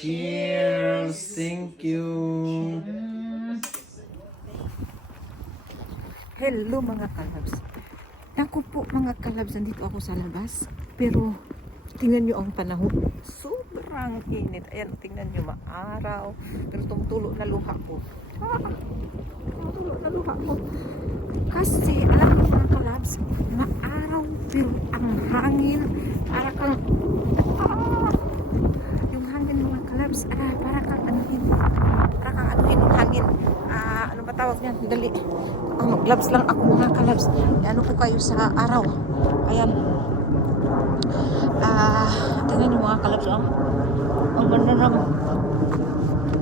Cheers! Thank you! Hello mga kalabs. Naku po mga kalabs, nandito ako sa labas. Pero tingnan nyo ang panahon. Sobrang init. Ayan, tingnan nyo, maaraw. Pero tumutulo na luha ko. Tumutulo na luha ko. Kasi alam mo mga kalabs, maaraw pero ang hangin para kang yung hangin mga kalabs, para kang anuhin yung hangin. Ano ba tawag niyan? Dali. Mag-gloves lang ako mga kalabs. Ano po kayo sa araw. Ayan. Tingnan niyo mga kalabs.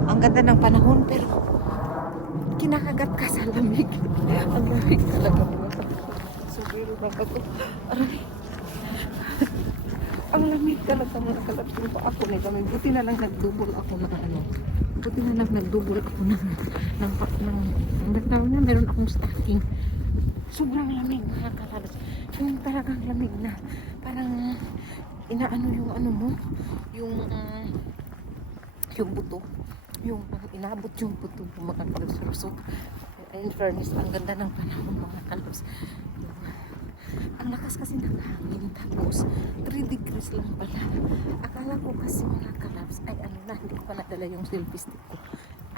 Ang ganda ng panahon pero kinakagat ka sa lamig. Ang lamig talaga mga kalabs. Subiro na ako. Aray. Ang lamig talaga mga kalabs. Pero pa ako na kami. Buti na lang nagdubol ako na ano. Buti na lang nagdubol ako ng tawag na, meron akong stocking. Sobrang lamig mga kalabs. Yung talagang lamig na parang inaano yung ano mo, yung buto, yung inabot yung buto mga kalabs. So in fairness, ang ganda ng panahon mga kalabs. Ang lakas kasi ng hangin, tapos 3 degrees lang pala. Akala ko kasi mga kalabs ay ano na, hindi ko pa nadala yung selfie stick ko.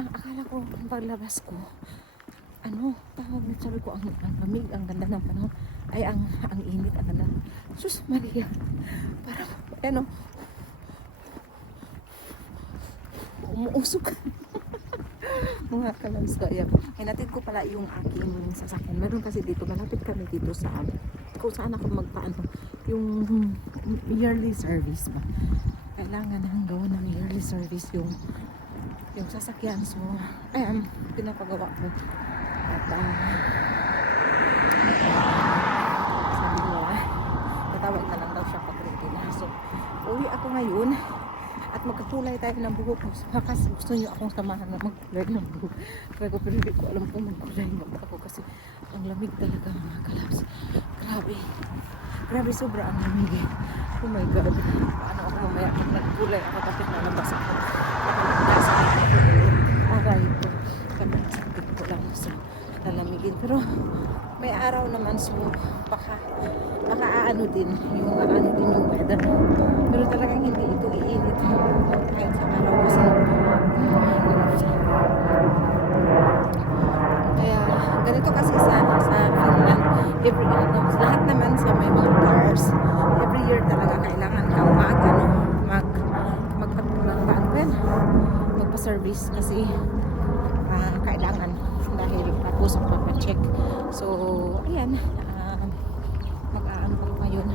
Ang akala ko paglabas ko, ano, tawag na, sabi ko, ang lamig, ang ganda ng panahon, ay ang init, ang ganda. Sus Maria, parang ano, umuusok. Mga kalabs ko, ayan. Hinatid ko pala yung aking sasakyan. Meron kasi dito, malapit kami dito sa kung saan ako magpaano, yung yearly service ba. Kailangan nang gawa ng yearly service yung sasakyan. So, ayan, pinapagawa ko. At, sabi niya, tatawag na lang daw siya pag ready na. So, uwi ako ngayon. At magkakulay tayo ng buhok ko. Kasi gusto nyo akong samahan na magkulay ng buhok. Pero hindi ko alam kung magkulay ako kasi ang lamig talaga mga kalabs. Grabe. Grabe, sobra ang lamig eh. Oh my God. Paano ako mamaya pag nagkulay ako kapit na nabasa ko. Nasa aray ko. Kaya sakit ko lang sa lalamigin. Pero may araw naman so baka aano din yung weather. Pero talagang hindi ito iinit kahit sa araw kasi kaya ganito kasi sa Finland lahat naman sa may mga cars every year talaga kailangan kang magpa-service kasi kailangan dahil tapos ang papacheck. So ayan, mag-aano pa ngayon,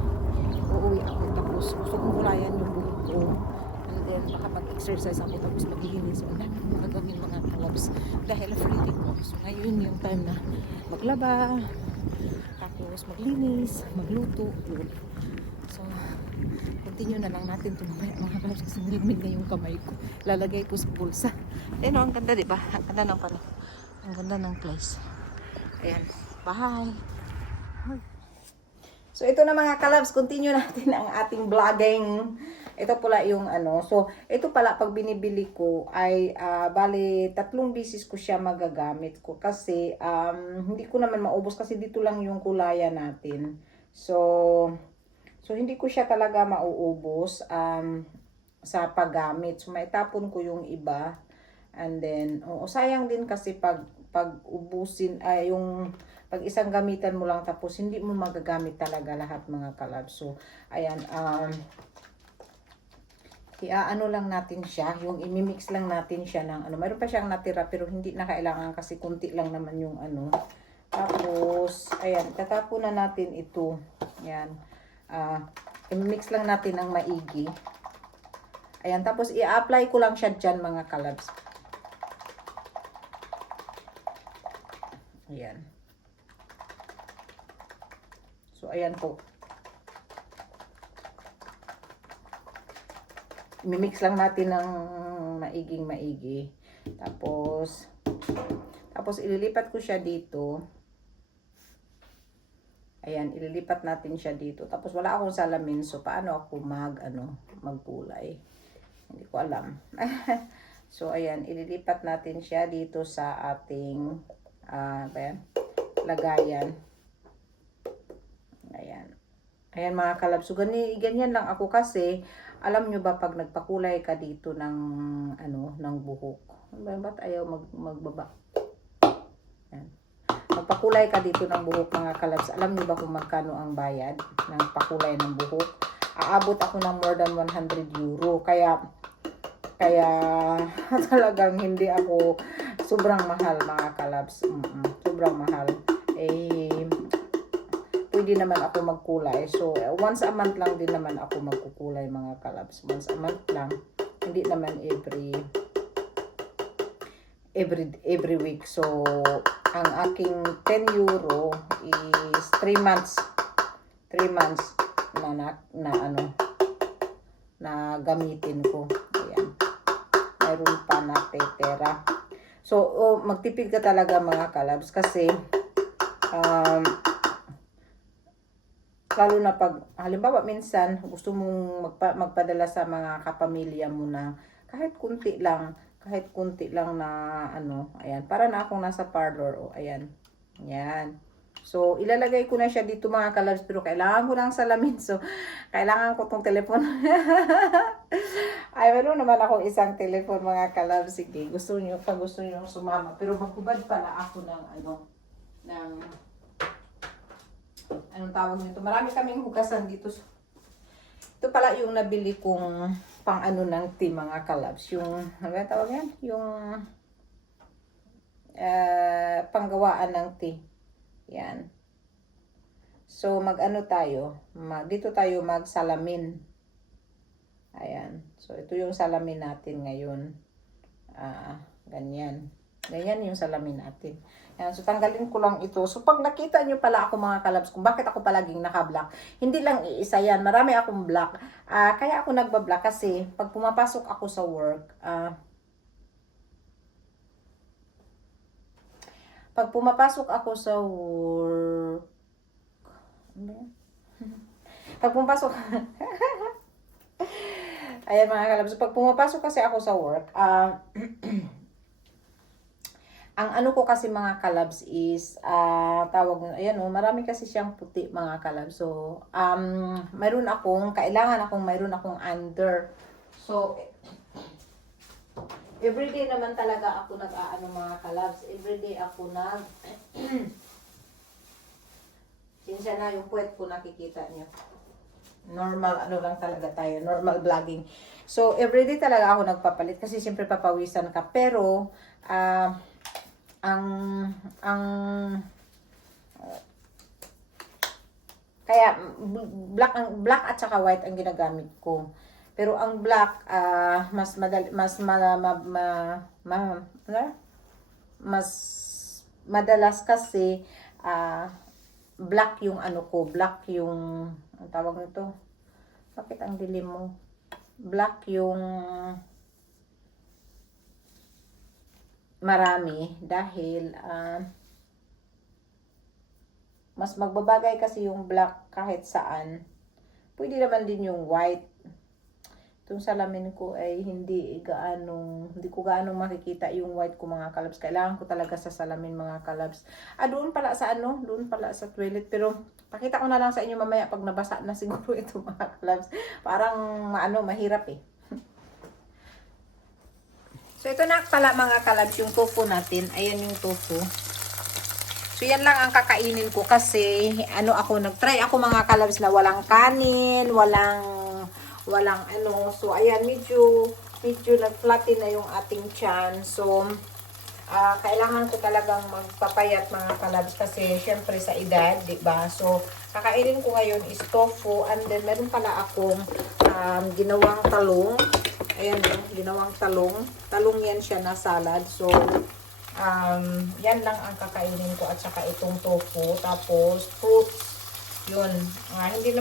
uuwi ako tapos gusto kong kulayan yung buhok ko and then baka mag-exercise ako tapos maglinis. So ang dami kong magagawin mga kalabs dahil free day ko. So ngayon yung time na maglaba tapos maglinis, magluto yun. So continue na lang natin ito mamaya mga kalabs kasi nilamig na yung kamay ko, lalagay ko sa bulsa. Ayun, ang ganda diba? Ang ganda ng pala, ang ganda ng place. Ayan, bye. So ito na mga kalabs, continue natin ang ating vlogging. Ito pala yung ano. So ito pala pag binibili ko ay bali 3 beses ko siya magagamit ko kasi hindi ko naman maubos kasi dito lang yung kulayan natin. So hindi ko siya talaga mauubos sa paggamit. So maitapon ko yung iba. And then sayang din kasi pag ubusin ay yung pag isang gamitan mo lang tapos hindi mo magagamit talaga lahat mga kalab. So ayan, iaano lang natin siya, yung imimix lang natin siya ng ano. Mayroon pa siyang natira pero hindi na kailangan kasi kunti lang naman yung ano. Tapos ayan, tatapon na natin ito. Ayan. I-mix lang natin ng maigi. Ayan, tapos i-apply ko lang siya dyan mga kalabs. Ayan. So, ayan po. I-mix lang natin ng maigi. Tapos ililipat ko siya dito. Ayan, ililipat natin siya dito. Tapos wala akong salamin, so paano ako magkulay? Hindi ko alam. So, ayan, ililipat natin siya dito sa ating lagayan. Ayan. Ayan mga kalabs. So, ganyan lang ako kasi, alam nyo ba pag nagpakulay ka dito ng, ng buhok? Ba't ayaw magbaba? Ayan. Magpakulay ka dito ng buhok mga kalabs. Alam nyo ba kung magkano ang bayad ng pakulay ng buhok? Aabot ako ng more than 100 euro. Kaya talagang hindi ako sobrang mahal mga kalabs. Sobrang mahal. Pwede naman ako magkulay. So, once a month lang din naman ako magkukulay mga kalabs. Once a month lang. Hindi naman every week. So, ang aking 10 euro is 3 months. 3 months na gamitin ko. Ayan. Mayroon pa na tetera. So, magtipid ka talaga mga kalabs kasi lalo na pag, halimbawa minsan, gusto mong magpadala sa mga kapamilya mo na kahit kunti lang na ayan, para na akong nasa parlor, ayan, ayan. So, ilalagay ko na siya dito mga kalabs, pero kailangan ko ng salamin, so, kailangan ko tong telepon. Ay, meron naman ako isang telepon mga kalabs, sige, gusto nyo sumama, pero maghubad pala ako ng anong tawag nito? Marami kaming hugasan dito. Ito pala yung nabili kong pang ng tea mga kalabs. Yung, ano tawag yan? Yung panggawaan ng tea. Yan. So, dito tayo magsalamin. Ayan. So, ito yung salamin natin ngayon. Ganyan. Ganyan yung salamin natin. Ayan, so tanggalin ko lang ito. So pag nakita nyo pala ako mga kalabs kung bakit ako palaging naka-black, hindi lang iisa yan. Marami akong black. Kaya ako nagba-black kasi pag pumapasok ako sa work, pag pumapasok ayan mga kalabs, pag pumapasok kasi ako sa work, ang ko kasi mga kalabs is, ayan marami kasi siyang puti mga kalabs. So, mayroon akong under. So, everyday naman talaga ako mga kalabs. Everyday ako sinsya na yung puwet ko nakikita niyo. Normal, lang talaga tayo. Normal vlogging. So, everyday talaga ako nagpapalit kasi siyempre papawisan ka. Pero, kaya black at saka white ang ginagamit ko. Pero ang black mas madalas kasi black yung black yung ang tawag nito. Bakit ang dilim mo? Black yung marami dahil mas magbabagay kasi yung black kahit saan. Pwede naman din yung white. Itong salamin ko ay hindi ko gaano makikita yung white ko mga kalabs. Kailangan ko talaga sa salamin mga kalabs. Doon pala sa toilet. Pero pakita ko na lang sa inyo mamaya pag nabasa na siguro ito mga kalabs. Parang mahirap eh. So, ito na pala mga kalabs, yung tofu natin. Ayan yung tofu. So, yan lang ang kakainin ko kasi, nag-try ako mga kalabs na walang kanin, walang So, ayan, medyo nag-flatten na yung ating tiyan. So, kailangan ko talagang magpapayat mga kalabs kasi, syempre sa edad, diba? So, kakainin ko ngayon is tofu and then meron pala akong ginawang talong. Ayan, ginawang talong. Talong yan siya na salad. So, yan lang ang kakainin ko at saka itong tofu. Tapos, fruits. Yun. Hindi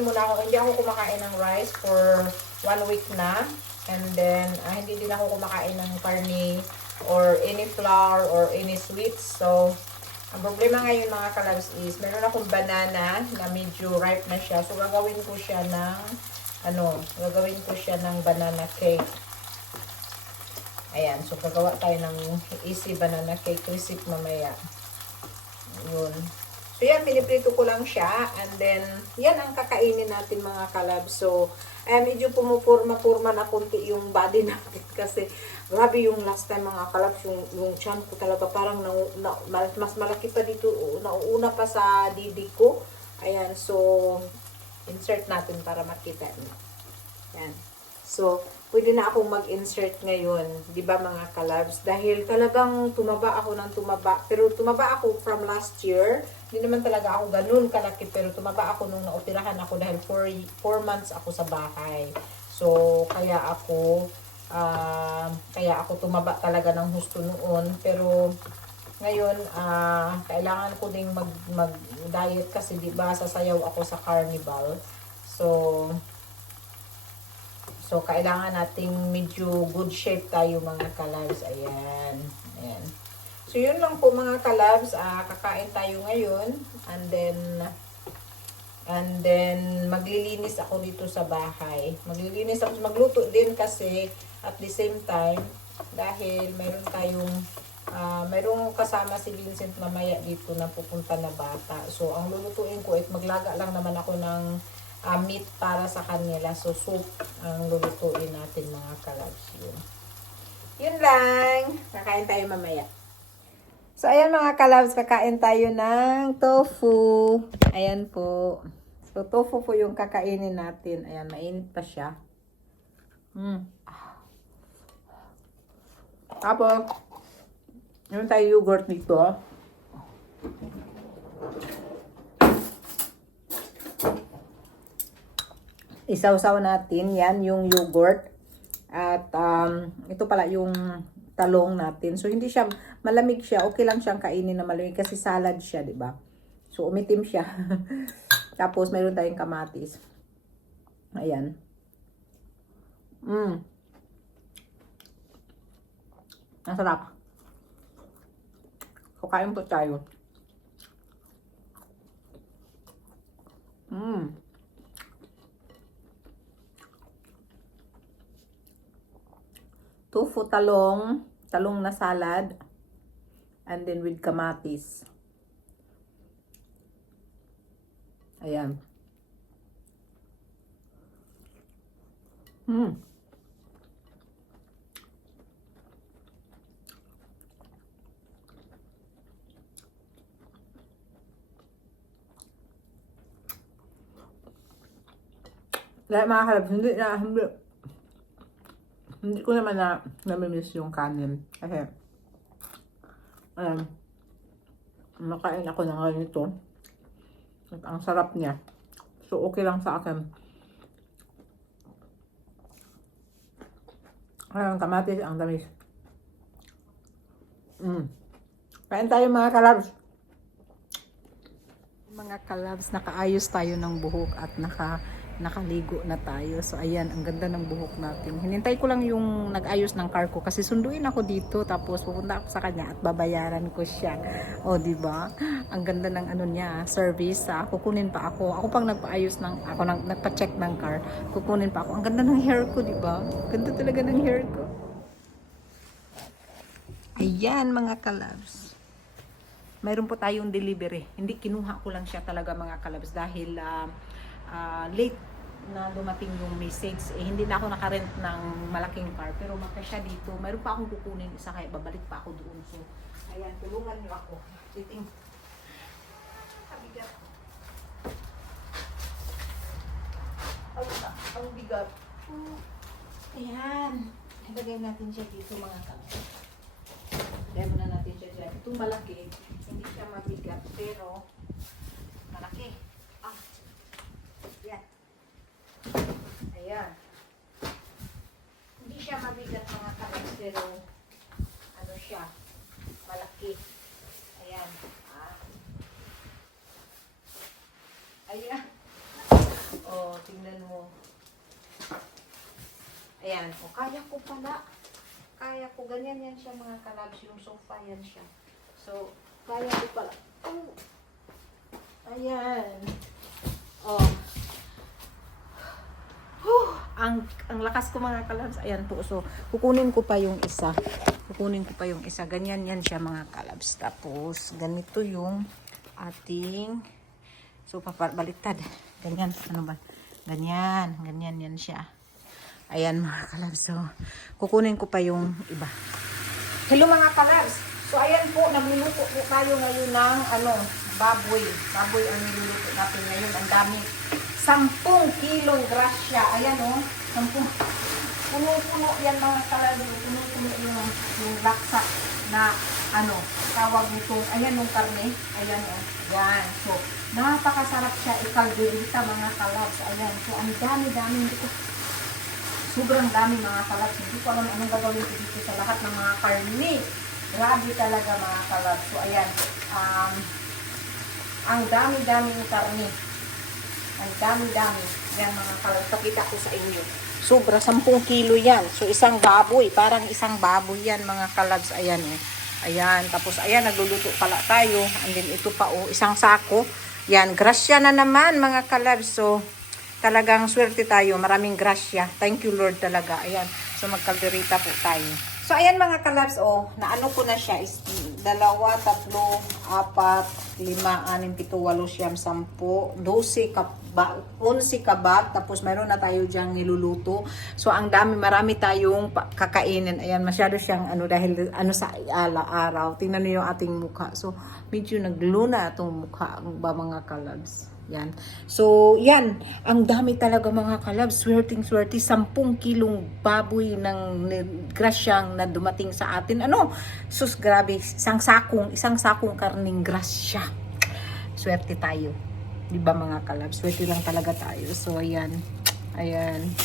ako kumakain ng rice for 1 week na. And then, hindi din ako kumakain ng karne or any flour or any sweets. So, ang problema ngayon mga kalabs is, meron akong banana na medyo ripe na siya. So, gagawin ko siya ng banana cake. Ayan, so gagawa tayo ng easy banana cake recipe mamaya. Yun. So yan, piniprito ko lang siya. And then, yan ang kakainin natin mga kalab. So, medyo pumupurma-purma na konti yung body natin. Kasi, grabe yung last time mga kalab. Yung chan ko talaga parang mas malaki pa dito. Nauuna pa sa didi ko. Ayan, so, insert natin para makita niyo. Yan. So, pwede na akong mag-insert ngayon, di ba mga kalabs? Dahil talagang tumaba ako ng tumaba. Pero tumaba ako from last year. Hindi naman talaga ako ganun kalaki. Pero tumaba ako nung naoperahan ako dahil 4 months ako sa bahay. So, kaya ako tumaba talaga ng husto noon. Pero, ngayon, kailangan ko ding mag-diet kasi di ba sasayaw ako sa carnival. So, kailangan nating medyo good shape tayo mga kalabs. Ayan. Ayan. So, yun lang po mga kalabs. Kakain tayo ngayon. And then, maglilinis ako dito sa bahay. Maglilinis ako. Magluto din kasi at the same time, dahil mayroong kasama si Vincent mamaya dito na pupunta na bata. So, ang lulutuin ko ay maglaga lang naman ako ng meat para sa kanila. So, soup ang lulutuin natin mga kalabs. Yun lang. Kakain tayo mamaya. So, ayan mga kalabs, kakain tayo ng tofu. Ayan po. So, tofu po yung kakainin natin. Ayan, mainit pa siya. Tapos, meron tayo yogurt dito. Isaw-saw natin. Yan yung yogurt. At ito pala yung talong natin. So, hindi siya, malamig siya. Okay lang siyang kainin na malamig kasi salad siya, di ba? So, umitim siya. Tapos, mayroon tayong kamatis. Ayan. Masarap. So, kain po tayo. Tofu talong na salad, and then with kamatis. Ayan. Dahil mga kalabs, hindi ko naman namimiss yung kanin. Kasi, makain ako ng ganito. At ang sarap niya. So, okay lang sa akin. Ang kamatis, ang tamis. Kain tayo mga kalabs. Mga kalabs, nakaayos tayo ng buhok at nakaligo na tayo. So, ayan, ang ganda ng buhok natin. Hinintay ko lang yung nag-ayos ng car ko kasi sunduin ako dito tapos pupunta ako sa kanya at babayaran ko siya. O, di ba? Ang ganda ng ano niya, service. Kukunin pa ako. Ako pang nagpa-ayos ako nagpa-check ng car. Kukunin pa ako. Ang ganda ng hair ko, di ba? Ganda talaga ng hair ko. Ayan, mga kalabs. Mayroon po tayong delivery. Hindi, kinuha ko lang siya talaga mga kalabs dahil late na dumating yung message. Hindi na ako nakarent ng malaking car. Pero magkasya dito. Mayroon pa akong kukunin isa kaya babalik pa ako doon. So, ayan, tulungan niyo ako. Sitting. Kabigat. Ang bigat. Ayan. Ilagay natin siya dito mga kalabs. Ilagay muna natin siya dyan. Itong malaki, hindi siya mabigat. Pero, malaki. Yan. Ayan. Hindi siya mabigat mga kalabs, pero ano siya, malaki. Ayan. Ayan. Oh, tingnan mo. Ayan. O, kaya ko pala. Kaya ko. Ganyan yan siya mga kalabs. Yung sofa yan siya. So, kaya ko pala. Oh. Ayan. Oh. ang lakas ko mga kalabs, ayan po. So, kukunin ko pa yung isa. Ganyan yan siya mga kalabs. Tapos, ganito yung ating, so, baliktad. Ganyan, ano ba? Ganyan yan siya. Ayan mga kalabs. So, kukunin ko pa yung iba. Hello mga kalabs. So, ayan po, nagluluto po tayo ngayon ng, baboy. Baboy ang niluluto natin ngayon. Ang dami. 10 kilong grasya. Ayan o. 10. Puno-puno yan mga kalabs. Puno-puno yung laksa na tawag nito. Ayan yung karne. Ayan o. Yan. So, napakasarap siya ikalderita mga kalabs. Ayan. So, ang dami-dami. Sobrang dami mga kalabs. Hindi ko alam anong gagawin ko dito sa lahat ng mga karne. Grabe talaga mga kalabs. So, ayan. Ang dami-daming karne. Ang dami-dami. Yan mga kalabs. Pakita ko sa inyo. Sobra, 10 kilo yan. So, isang baboy. Parang isang baboy yan mga kalabs. Ayan eh. Ayan. Tapos, ayan, nagluluto pala tayo. And then, ito pa isang sako. Yan. Grasya na naman mga kalabs. So, talagang swerte tayo. Maraming grasya. Thank you Lord talaga. Ayan. So, magkalderita po tayo. So, ayan mga kalabs, naano ko na siya is 2, 3, 4, 5, 6, 7, 8, 9, 10, 12 kabak. Tapos, mayroon na tayo dyang niluluto. So, ang marami tayong kakainin. Ayan, masyado siyang dahil sa araw. Tingnan niyo yung ating mukha. So, medyo nagluna itong mukha ba mga kalabs. Yan. So, yan. Ang dami talaga mga kalabs. Swerting-swerte. 10 kilong baboy ng grasyang na dumating sa atin. Sus, grabe. Isang sakong karning grasya. Swerte tayo. Diba mga kalabs? Swerte lang talaga tayo. So, ayan. Ayan.